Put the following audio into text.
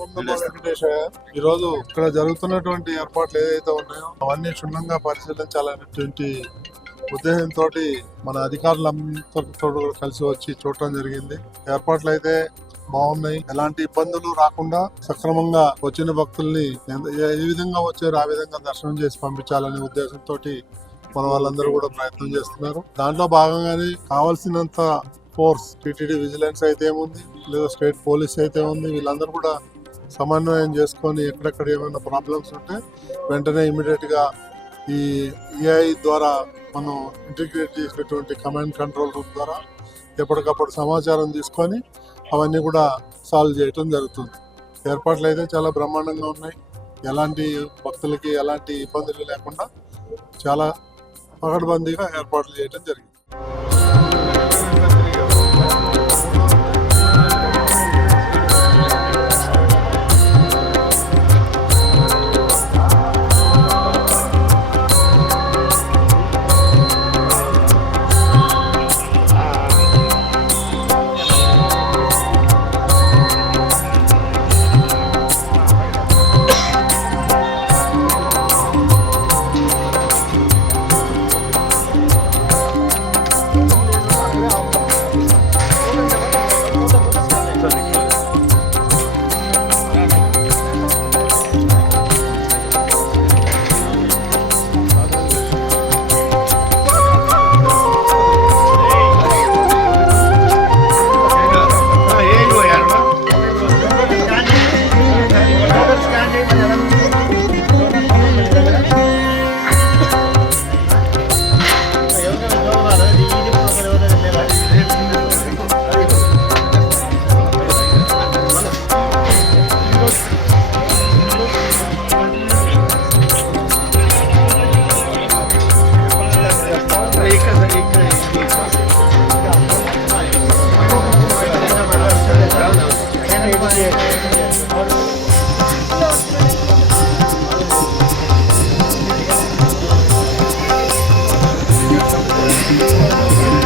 ఈ రోజు ఇక్కడ జరుగుతున్నటువంటి ఏర్పాట్లు ఏదైతే ఉన్నాయో అవన్నీ క్షుణ్ణంగా పరిశీలించాలనేటువంటి ఉద్దేశంతో మన అధికారులందరితో కలిసి వచ్చి చూడటం జరిగింది. ఏర్పాట్లు అయితే బాగున్నాయి. ఎలాంటి ఇబ్బందులు రాకుండా సక్రమంగా వచ్చిన భక్తుల్ని ఏ విధంగా వచ్చారో ఆ విధంగా దర్శనం చేసి పంపించాలనే ఉద్దేశంతో మన వాళ్ళందరూ కూడా ప్రయత్నం చేస్తున్నారు. దాంట్లో భాగంగానే కావాల్సినంత ఫోర్స్ టీటీడీ విజిలెన్స్ అయితే ఏముంది, లేదా స్టేట్ పోలీస్ అయితే ఉంది, వీళ్ళందరూ కూడా సమన్వయం చేసుకొని ఎక్కడెక్కడ ఏమైనా ప్రాబ్లమ్స్ ఉంటే వెంటనే ఇమీడియట్ గా ఈ ఏఐ ద్వారా మనం ఇంటిగ్రేట్ చేసినటువంటి కమాండ్ కంట్రోల్ రూమ్ ద్వారా ఎప్పటికప్పుడు సమాచారం తీసుకొని అవన్నీ కూడా సాల్వ్ చేయటం జరుగుతుంది. ఏర్పాట్లు అయితే చాలా బ్రహ్మాండంగా ఉన్నాయి. ఎలాంటి భక్తులకి ఎలాంటి ఇబ్బందులు లేకుండా చాలా పకడ్బందీగా ఏర్పాట్లు చేయడం జరిగింది. Thank you.